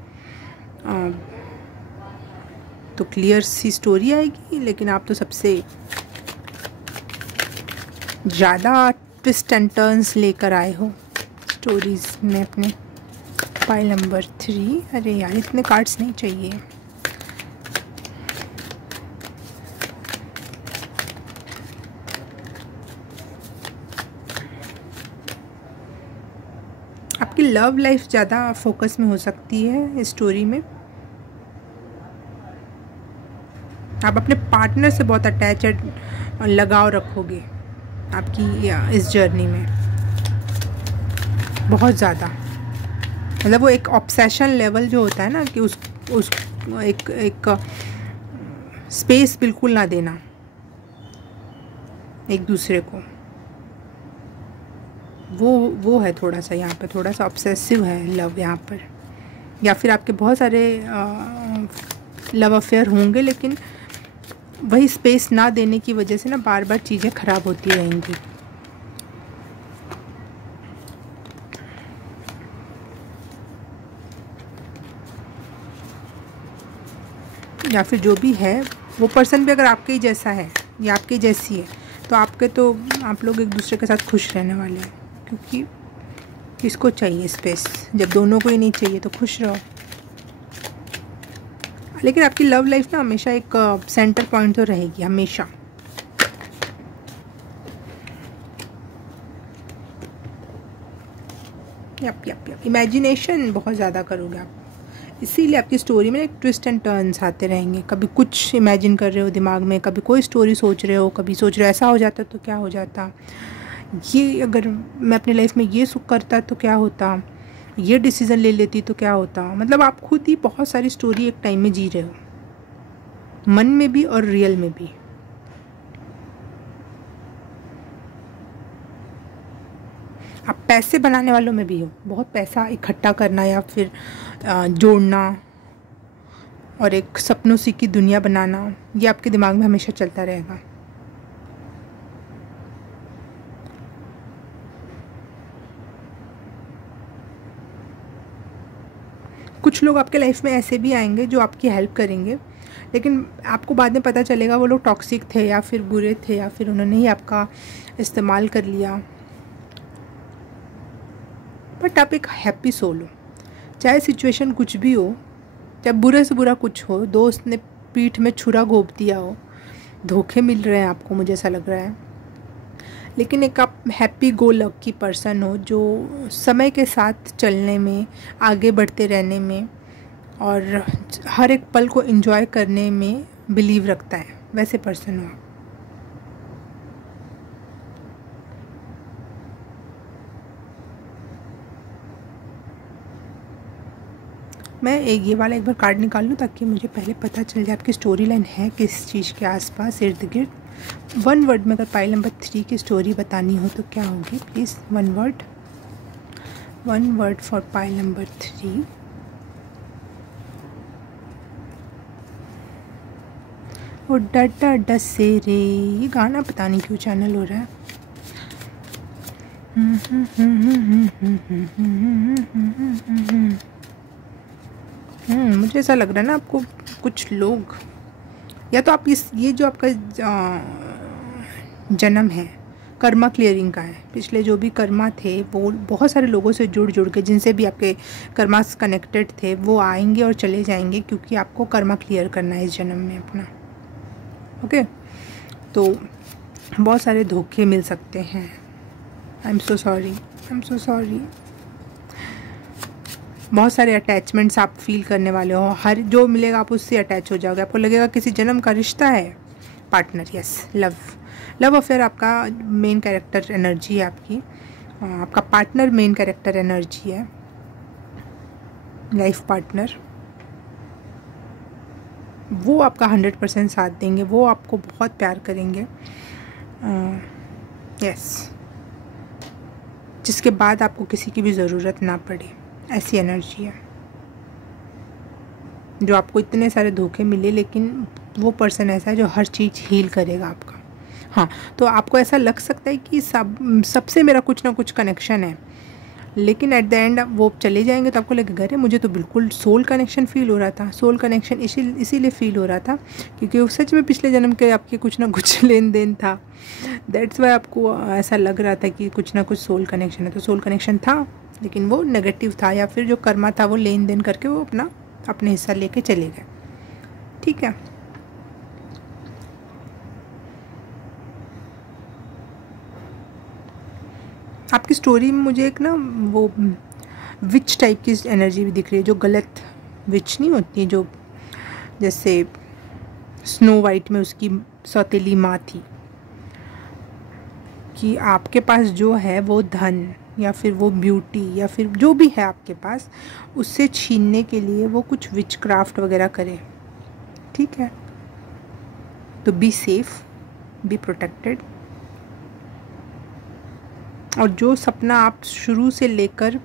तो क्लियर सी स्टोरी आएगी, लेकिन आप तो सबसे ज़्यादा ट्विस्ट एंड टर्न्स लेकर आए हो स्टोरीज़ में अपने। पाइल नंबर 3, अरे यार इतने कार्ड्स नहीं चाहिए। आपकी लव लाइफ ज़्यादा फोकस में हो सकती है इस स्टोरी में। आप अपने पार्टनर से बहुत अटैचड और लगाव रखोगे आपकी इस जर्नी में, बहुत ज़्यादा। मतलब वो एक ऑब्सेशन लेवल जो होता है ना, कि उस एक स्पेस बिल्कुल ना देना एक दूसरे को, वो है थोड़ा सा यहाँ पे, थोड़ा सा ऑब्सेसिव है लव यहाँ पर। या फिर आपके बहुत सारे लव अफेयर होंगे, लेकिन वही स्पेस ना देने की वजह से ना बार बार चीज़ें ख़राब होती रहेंगी। या फिर जो भी है वो पर्सन भी अगर आपके ही जैसा है या आपके जैसी है, तो आप लोग एक दूसरे के साथ खुश रहने वाले हैं। क्योंकि किसको चाहिए स्पेस, जब दोनों को ही नहीं चाहिए तो खुश रहो। लेकिन आपकी लव लाइफ ना हमेशा एक सेंटर पॉइंट तो रहेगी हमेशा। यप इमेजिनेशन बहुत ज़्यादा करोगे आप, इसीलिए आपकी स्टोरी में एक ट्विस्ट एंड टर्न्स आते रहेंगे। कभी कुछ इमेजिन कर रहे हो दिमाग में, कभी कोई स्टोरी सोच रहे हो, कभी सोच रहे हो ऐसा हो जाता तो क्या हो जाता, ये अगर मैं अपनी लाइफ में ये सुख करता तो क्या होता, ये डिसीज़न ले लेती तो क्या होता। मतलब आप खुद ही बहुत सारी स्टोरी एक टाइम में जी रहे हो, मन में भी और रियल में भी। आप पैसे बनाने वालों में भी हो, बहुत पैसा इकट्ठा करना या फिर जोड़ना और एक सपनों सी की दुनिया बनाना, ये आपके दिमाग में हमेशा चलता रहेगा। कुछ लोग आपके लाइफ में ऐसे भी आएंगे जो आपकी हेल्प करेंगे, लेकिन आपको बाद में पता चलेगा वो लोग टॉक्सिक थे या फिर बुरे थे, या फिर उन्होंने ही आपका इस्तेमाल कर लिया। बट आप एक हैप्पी सोल हो, चाहे सिचुएशन कुछ भी हो, चाहे बुरे से बुरा कुछ हो, दोस्त ने पीठ में छुरा घोंप दिया हो, धोखे मिल रहे हैं आपको, मुझे ऐसा लग रहा है, लेकिन एक आप हैप्पी गो लकी पर्सन हो जो समय के साथ चलने में, आगे बढ़ते रहने में और हर एक पल को एंजॉय करने में बिलीव रखता है। वैसे पर्सन हो आप। मैं ये वाला एक बार कार्ड निकाल लूँ ताकि मुझे पहले पता चल जाए आपकी स्टोरी लाइन है किस चीज़ के आसपास इर्द गिर्द। 1 वर्ड में अगर पाइल नंबर 3 की स्टोरी बतानी हो तो क्या होगी please? 1 word for pile number 3। वो डा डस से रे, ये गाना पता नहीं क्यों चैनल हो रहा है। मुझे ऐसा लग रहा है ना आपको कुछ लोग, या तो आप ये जो आपका जन्म है कर्मा क्लियरिंग का है। पिछले जो भी कर्मा थे वो बहुत सारे लोगों से जुड़ के, जिनसे भी आपके कर्मास कनेक्टेड थे, वो आएंगे और चले जाएंगे क्योंकि आपको कर्मा क्लियर करना है इस जन्म में अपना। ओके, तो बहुत सारे धोखे मिल सकते हैं। I am so sorry. बहुत सारे अटैचमेंट्स आप फील करने वाले हो। हर जो मिलेगा आप उससे अटैच हो जाओगे। आपको लगेगा किसी जन्म का रिश्ता है। पार्टनर, यस, लव अफेयर आपका मेन कैरेक्टर एनर्जी है आपकी। आपका पार्टनर मेन कैरेक्टर एनर्जी है, लाइफ पार्टनर। वो आपका 100% साथ देंगे, वो आपको बहुत प्यार करेंगे। यस, जिसके बाद आपको किसी की भी ज़रूरत ना पड़े, ऐसी एनर्जी है। जो आपको इतने सारे धोखे मिले, लेकिन वो पर्सन ऐसा है जो हर चीज़ हील करेगा आपका। हाँ, तो आपको ऐसा लग सकता है कि सबसे मेरा कुछ ना कुछ कनेक्शन है, लेकिन एट द एंड वो चले जाएंगे तो आपको लगेगा अरे मुझे तो बिल्कुल सोल कनेक्शन फील हो रहा था। सोल कनेक्शन इसीलिए फील हो रहा था क्योंकि वो सच में पिछले जन्म के आपके कुछ ना कुछ लेन देन था। दैट्स वाई आपको ऐसा लग रहा था कि कुछ ना कुछ सोल कनेक्शन है। तो सोल कनेक्शन था, लेकिन वो नेगेटिव था, या फिर जो कर्मा था वो लेन देन करके वो अपने हिस्सा लेके चले गए। ठीक है, आपकी स्टोरी में मुझे एक ना वो विच टाइप की एनर्जी भी दिख रही है, जो गलत विच नहीं होती, जो जैसे स्नो वाइट में उसकी सौतेली माँ थी, कि आपके पास जो है वो धन या फिर वो ब्यूटी या फिर जो भी है आपके पास, उससे छीनने के लिए वो कुछ विच क्राफ्ट वगैरह करे। ठीक है, तो बी सेफ, बी प्रोटेक्टेड। और जो सपना आप शुरू से लेकर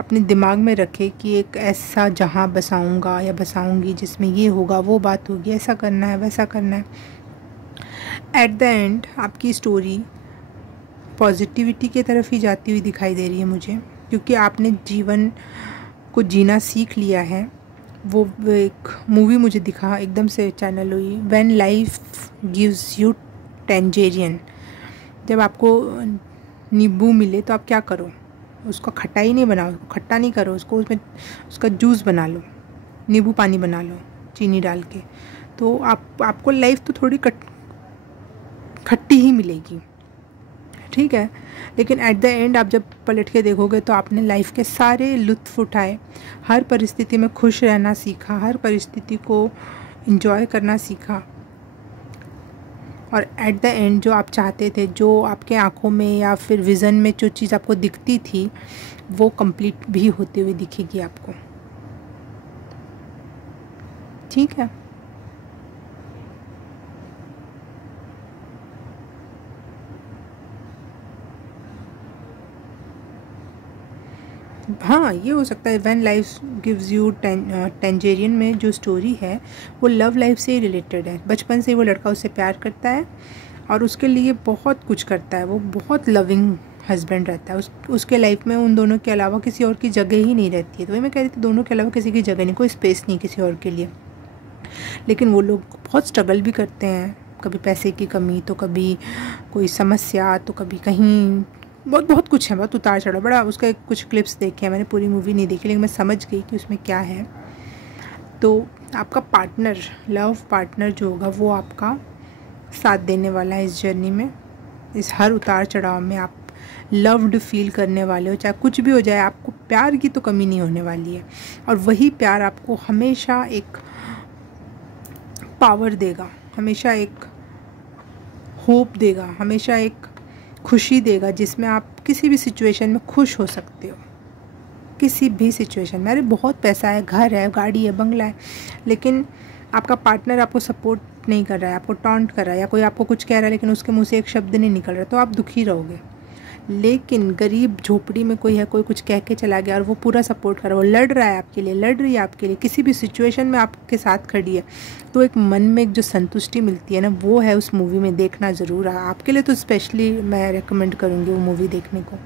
अपने दिमाग में रखे कि एक ऐसा जहाँ बसाऊंगा या बसाऊंगी जिसमें ये होगा, वो बात होगी, ऐसा करना है, वैसा करना है, एट द एंड आपकी स्टोरी पॉजिटिविटी की तरफ ही जाती हुई दिखाई दे रही है मुझे, क्योंकि आपने जीवन को जीना सीख लिया है। वो एक मूवी मुझे दिखा, एकदम से चैनल हुई, व्हेन लाइफ गिव्स यू टेंजेरियन। जब आपको नींबू मिले तो आप क्या करो? उसको खटाई नहीं बनाओ, खट्टा नहीं करो उसको, उसमें उसका जूस बना लो, नींबू पानी बना लो चीनी डाल के। तो आपको लाइफ तो थोड़ी खट्टी ही मिलेगी, ठीक है, लेकिन एट द एंड आप जब पलट के देखोगे तो आपने लाइफ के सारे लुत्फ़ उठाए, हर परिस्थिति में खुश रहना सीखा, हर परिस्थिति को एंजॉय करना सीखा, और एट द एंड जो आप चाहते थे, जो आपके आँखों में या फिर विज़न में जो चीज़ आपको दिखती थी, वो कंप्लीट भी होते हुए दिखेगी आपको। ठीक है, हाँ, ये हो सकता है। व्हेन लाइफ गिव्स यू टेंजेरियन में जो स्टोरी है वो लव लाइफ से ही रिलेटेड है। बचपन से वो लड़का उससे प्यार करता है और उसके लिए बहुत कुछ करता है, वो बहुत लविंग हस्बैंड रहता है। उसके लाइफ में उन दोनों के अलावा किसी और की जगह ही नहीं रहती है। तो वही मैं कह रही थी, दोनों के अलावा किसी की जगह नहीं, कोई स्पेस नहीं किसी और के लिए। लेकिन वो लोग बहुत स्ट्रगल भी करते हैं, कभी पैसे की कमी, तो कभी कोई समस्या, तो कभी कहीं बहुत कुछ है, बहुत उतार चढ़ाव। बड़ा उसका कुछ क्लिप्स देखे हैं मैंने, पूरी मूवी नहीं देखी, लेकिन मैं समझ गई कि उसमें क्या है। तो आपका पार्टनर, लव पार्टनर जो होगा वो आपका साथ देने वाला है इस जर्नी में, इस हर उतार चढ़ाव में। आप लव्ड फील करने वाले हो, चाहे कुछ भी हो जाए, आपको प्यार की तो कमी नहीं होने वाली है। और वही प्यार आपको हमेशा एक पावर देगा, हमेशा एक होप देगा, हमेशा एक खुशी देगा जिसमें आप किसी भी सिचुएशन में खुश हो सकते हो, किसी भी सिचुएशन में। अरे बहुत पैसा है, घर है, गाड़ी है, बंगला है, लेकिन आपका पार्टनर आपको सपोर्ट नहीं कर रहा है, आपको टॉन्ट कर रहा है, या कोई आपको कुछ कह रहा है लेकिन उसके मुंह से एक शब्द नहीं निकल रहा, तो आप दुखी रहोगे। लेकिन गरीब झोपड़ी में कोई है, कोई कुछ कह के चला गया और वो पूरा सपोर्ट कर रहा है, वो लड़ रहा है आपके लिए, लड़ रही है आपके लिए, किसी भी सिचुएशन में आपके साथ खड़ी है, तो एक मन में एक जो संतुष्टि मिलती है ना, वो है उस मूवी में। देखना ज़रूर है आपके लिए, तो स्पेशली मैं रेकमेंड करूँगी वो मूवी देखने को,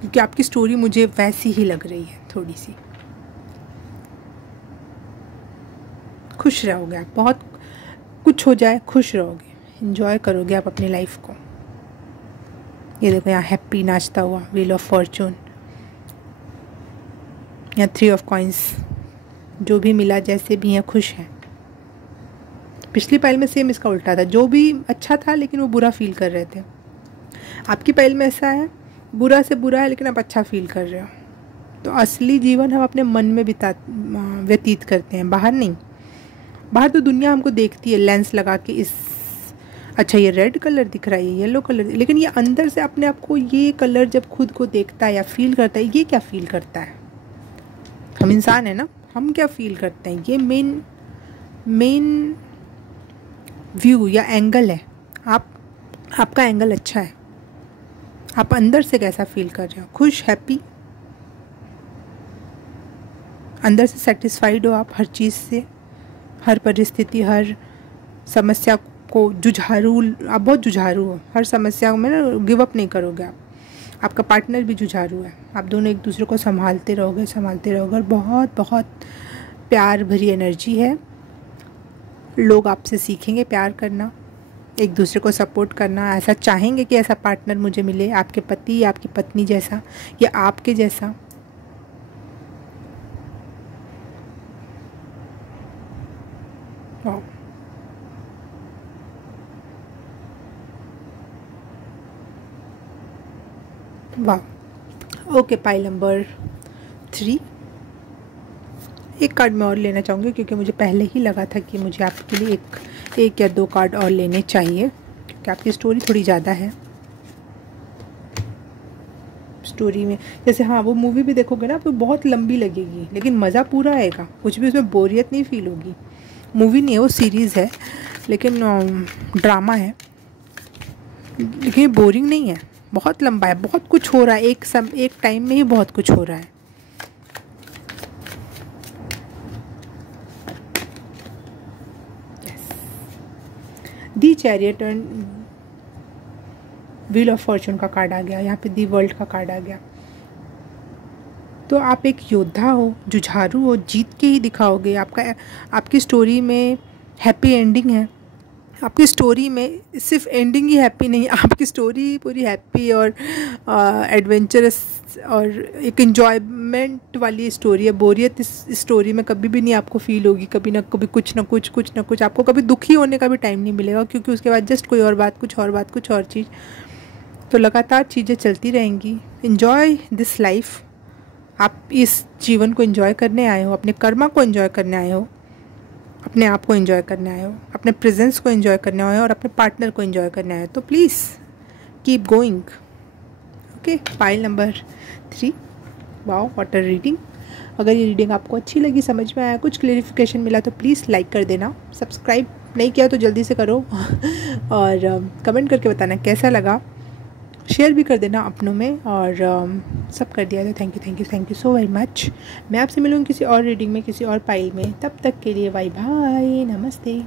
क्योंकि आपकी स्टोरी मुझे वैसी ही लग रही है, थोड़ी सी। खुश रहोगे आप, बहुत कुछ हो जाए खुश रहोगे, एंजॉय करोगे आप अपनी लाइफ को। ये देखो यहाँ हैप्पी नाचता हुआ, व्हील ऑफ फॉर्चून, यहाँ 3 ऑफ कॉइंस, जो भी मिला जैसे भी हैं खुश हैं। पिछली पाइल में सेम इसका उल्टा था, जो भी अच्छा था लेकिन वो बुरा फील कर रहे थे। आपकी पाइल में ऐसा है, बुरा से बुरा है लेकिन आप अच्छा फील कर रहे हो। तो असली जीवन हम अपने मन में व्यतीत करते हैं, बाहर नहीं। बाहर तो दुनिया हमको देखती है लेंस लगा के, इस अच्छा ये रेड कलर दिख रहा है, ये येलो कलर, लेकिन ये अंदर से अपने आप को ये कलर जब खुद को देखता है या फील करता है, ये क्या फील करता है? हम इंसान है ना, हम क्या फील करते हैं, ये मेन व्यू या एंगल है। आपका एंगल अच्छा है, आप अंदर से कैसा फील कर रहे हो, खुश, हैप्पी, अंदर से सेटिस्फाइड हो आप हर चीज़ से, हर परिस्थिति, हर समस्या को जुझारू, आप बहुत जुझारू हो, हर समस्या में ना गिव अप नहीं करोगे आप। आपका पार्टनर भी जुझारू है, आप दोनों एक दूसरे को संभालते रहोगे और बहुत बहुत प्यार भरी एनर्जी है। लोग आपसे सीखेंगे प्यार करना, एक दूसरे को सपोर्ट करना, ऐसा चाहेंगे कि ऐसा पार्टनर मुझे मिले, आपके पति या आपकी पत्नी जैसा या आपके जैसा। वाह, वाह। Okay, pile number 3। एक कार्ड मैं और लेना चाहूँगी क्योंकि मुझे पहले ही लगा था कि मुझे आपके लिए एक या 2 कार्ड और लेने चाहिए, क्योंकि आपकी स्टोरी थोड़ी ज़्यादा है। स्टोरी में जैसे, हाँ, वो मूवी भी देखोगे ना आपको बहुत लंबी लगेगी, लेकिन मज़ा पूरा आएगा, कुछ भी उसमें बोरियत नहीं फील होगी। मूवी नहीं है, वो सीरीज़ है, लेकिन ड्रामा है, लेकिन ये बोरिंग नहीं है, बहुत लंबा है, बहुत कुछ हो रहा है, एक टाइम में ही बहुत कुछ हो रहा है। The chariot and wheel of fortune का कार्ड आ गया, यहाँ पे दी वर्ल्ड का कार्ड आ गया। तो आप एक योद्धा हो, जुझारू हो, जीत के ही दिखाओगे। आपकी स्टोरी में हैप्पी एंडिंग है। आपकी स्टोरी में सिर्फ एंडिंग ही हैप्पी नहीं, आपकी स्टोरी पूरी हैप्पी और एडवेंचरस और एक एंजॉयमेंट वाली स्टोरी है। बोरियत इस स्टोरी में कभी भी नहीं आपको फील होगी, कभी ना कभी कुछ ना कुछ आपको कभी दुखी होने का भी टाइम नहीं मिलेगा, क्योंकि उसके बाद जस्ट कोई और बात, कुछ और चीज़। तो लगातार चीज़ें चलती रहेंगी। Enjoy this life. आप इस जीवन को एंजॉय करने आए हो, अपने कर्मा को एंजॉय करने आए हो, अपने आप को एंजॉय करने आए हो, अपने प्रेजेंस को एंजॉय करने आए हो और अपने पार्टनर को एंजॉय करने आए हो। तो please keep going. Okay, pile number 3। Wow, water reading. अगर ये रीडिंग आपको अच्छी लगी, समझ में आया, कुछ क्लेरिफिकेशन मिला, तो प्लीज़ लाइक कर देना। सब्सक्राइब नहीं किया तो जल्दी से करो और कमेंट करके बताना कैसा लगा। शेयर भी कर देना अपनों में, और सब कर दिया तो thank you so very much. मैं आपसे मिलूँगी किसी और रीडिंग में, किसी और पाइल में। तब तक के लिए बाय बाय, नमस्ते।